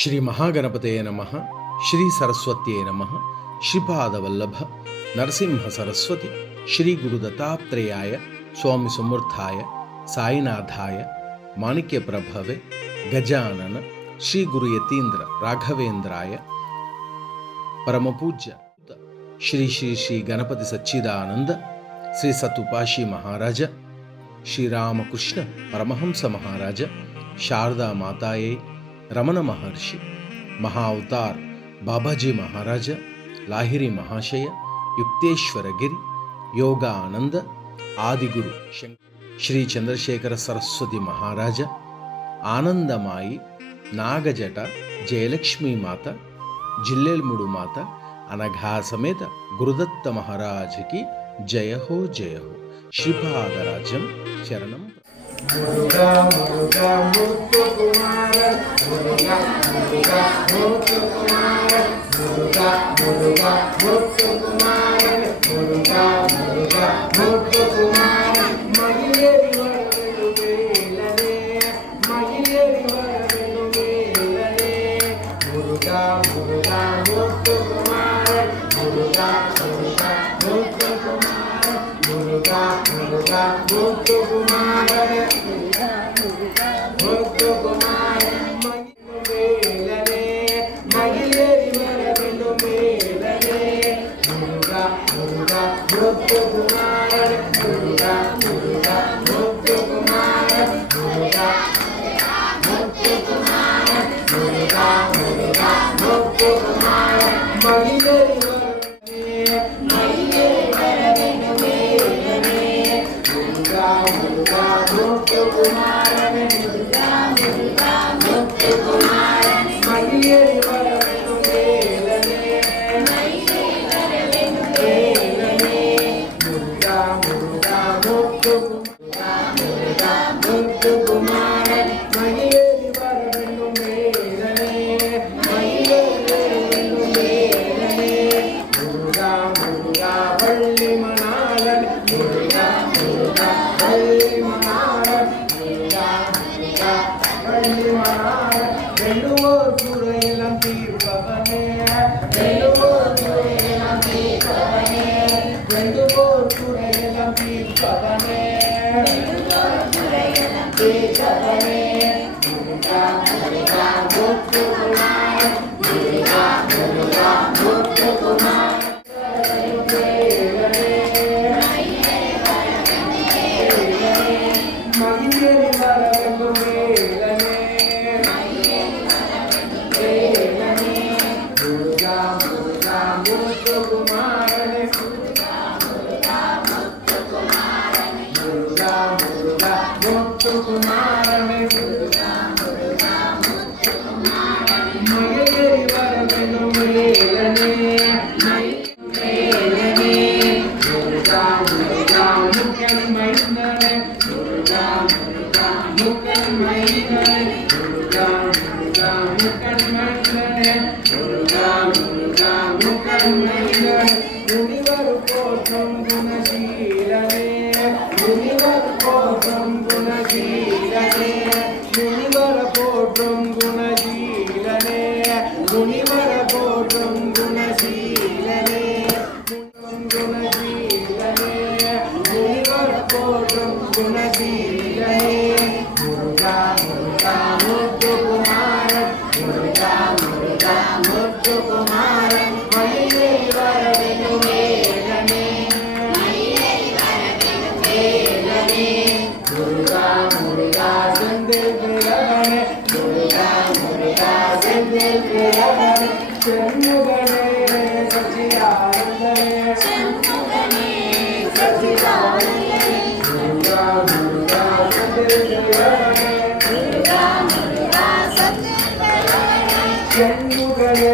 ಶ್ರೀ ಮಹಾಗಣಪತಯೇ ನಮಃ. ಶ್ರೀ ಸರಸ್ವತ್ಯೇ ನಮಃ. ಶ್ರೀಪಾದವಲ್ಲಭ ನರಸಿಂಹ ಸರಸ್ವತಿ ಶ್ರೀ ಗುರು ದತ್ತಾತ್ರೇಯಾಯ ಸ್ವಾಮಿ ಸಮರ್ಥಾಯ ಸಾಯಿನಾಥಾಯ ಮಾಣಿಕ್ಯ ಪ್ರಭವೆ ಗಜಾನನ ಶ್ರೀ ಗುರು ಯತೀಂದ್ರ ರಾಘವೇಂದ್ರಾಯ ಪರಮಪೂಜ್ಯ ಶ್ರೀ ಶ್ರೀ ಶ್ರೀ ಗಣಪತಿ ಸಚ್ಚಿದಾನಂದ ಶ್ರೀ ಸತುಪಾಶಿ ಮಹಾರಾಜ ಶ್ರೀರಾಮಕೃಷ್ಣ ಪರಮಹಂಸ ಮಹಾರಾಜ ಶಾರದಾ ಮಾತಾಯೇ ರಮಣ ಮಹರ್ಷಿ ಮಹಾವತಾರ್ ಬಾಬಾಜಿ ಮಹಾರಾಜ ಲಾಹಿರಿ ಮಹಾಶಯ ಯುಕ್ತೇಶ್ವರ ಗಿರಿ ಯೋಗಾನಂದ ಆದಿಗುರು ಶ್ರೀ ಚಂದ್ರಶೇಖರ ಸರಸ್ವತಿ ಮಹಾರಾಜ ಆನಂದಮಾಯಿ ನಾಗಜಟ ಜಯಲಕ್ಷ್ಮೀ ಮಾತಾ ಜಿಲ್ಲೆಲ್ಮುಡು ಮಾತಾ ಅನಘಾ ಸಮೇತ ಗುರುದತ್ತ ಮಹಾರಾಜ ಕಿ ಜಯ ಹೋ ಜಯ ಹೋ. ಶ್ರೀಪಾದರಾಜಂ ಶರಣಂ. ಮುರುಘಾ ಮುರುಘಾ ಮುತ್ತು ಕುಮಾರ ಮುರುಘಾ ಮುರುಘಾ ಮುತ್ತು ಕುಮಾರ ಮುರುಘಾ ಮುರುಘಾ ಮುತ್ತು ಕುಮಾರ ಮುರುಘಾ ಮುರುಘಾ ಮುತ್ತು ಕುಮಾರ ಮಗಿಲೇರಿ ಬರಲು ಬೇಲನೆ ಮಗಿಲೇರಿ ಬರಲು ಬೇಲನೆ ಮುರುಘಾ ಮುರುಘಾ ಮುತ್ತು ಕುಮಾರ ಮುರುಘಾ ಮುರುಘಾ ಮುತ್ತು ಕುಮಾರ ಮುರುಘಾ ಮುರುಘಾ ಮುತ್ತು ಕುಮಾರ ಮುತ್ತು ಕುಮಾರ ಮೇಲನೆ ಮಗಿಲೇರಿ ಬರಲು ಮೇಲನೆ ಮುರುಘಾ ಮುರುಘಾ ಮುತ್ತು ಕುಮಾರ ಮುರುಘಾ ಮುರುಘಾ ಮುತ್ತು ಕುಮಾರ ಮುರುಘಾ ಮುತ್ತು ಕುಮಾರ ಮುರುಘಾ ಮುರುಘಾ ಮುತ್ತು ಕುಮಾರ ಮಗಿಲೇರಿ ಮುತ್ತು ಕುಮಾರನೆ ಮುರುಘಾ ಮುರುಘಾ ಮುತ್ತು ಕುಮಾರನೆ ಮಗಿಲೇರಿ ಬರಲು ಮೇಲನೆ ಮೇಲನೆ ಮುರುಘಾ ಮುರುಘಾ ಮುತ್ತು ಮುರುಘಾ ಮುತ್ತು ಕುಮಾರನೆ ಮಗಿಲೇರಿ ಬರಲು ಮೇಲನೆ ಮಗಿಲೇರಿ ಮೇಲನೆ ಮುರುಘಾ ಮುರುಘಾ ಬಳ್ಳಿ ಮನಾಲನೆ ಮುರುಘಾ ಮುರುಘಾ ಬಳ್ಳಿ வெல்லுவோர் துறையிலம் தீர்ப்பவனே வெல்லுவோர் துறையிலம் தீர்ப்பவனே வெல்லுவோர் துறையிலம் தீர்ப்பவனே தீர்ப்பவனே முருகா முருகா முத்து குமார முருகா முருகா முத்து குமார மகிழேரி வரவென்று மேலனே முருகா முருகா முத்து குமாரனே முருகா முருகா முத்து குமாரனே மகிழேரி வரவென்று மேலனே மேலனே முருகா முருகா முக்கன் மைந்தனே முருகா முருகா முக்கன் மைந்தனே முருகா முருகா முக்கன் மைந்தனே முருகா முருகா முக்கன் மைந்தனே முனிவர் போற்றும் குணசீலனே முனிவர் போற்றும் குணசீலனே முனிவர் போற்றும் குணசீலனே முனிவர் போற்றும் குணசீலனே குணசீலனே முனிவர் போற்றும் குணசீலனே முருகா முருகா முத்து குமார முருகா முருகா முத்து குமார மகிழேரி வரவென்று மேலனே மேலனே முருகா முருகா செந்தில் கிழவனே முருகா முருகா செந்தில் கிழவனே சென்முகனே சச்சிதானந்தனே சச்சிதானந்தனே முருகா முருகா செந்தில் கிழவனே சென்முகனே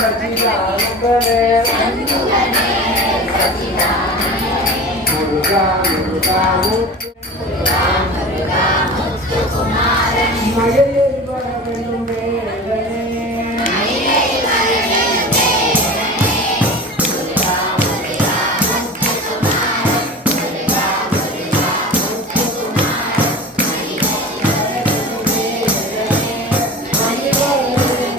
சச்சிதானந்தனே முருகா முருகா மகிழேரி வரவென்று மேலனே மகிழேரி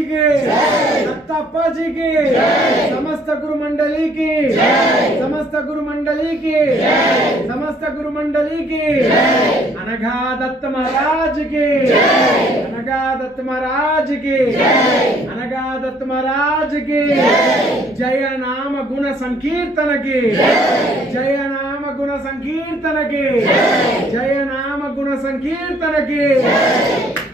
जी की, दत्तप्पा जी की, समस्त गुरु मंडली की, समस्त गुरु मंडली की, समस्त गुरु मंडली की, अनघा दत्त महाराज की, अनघा दत्त महाराज की, अनघा दत्त महाराज की, जय नाम गुण संकीर्तन की, जय नाम गुण संकीर्तन की, जय नाम गुण संकीर्तन की।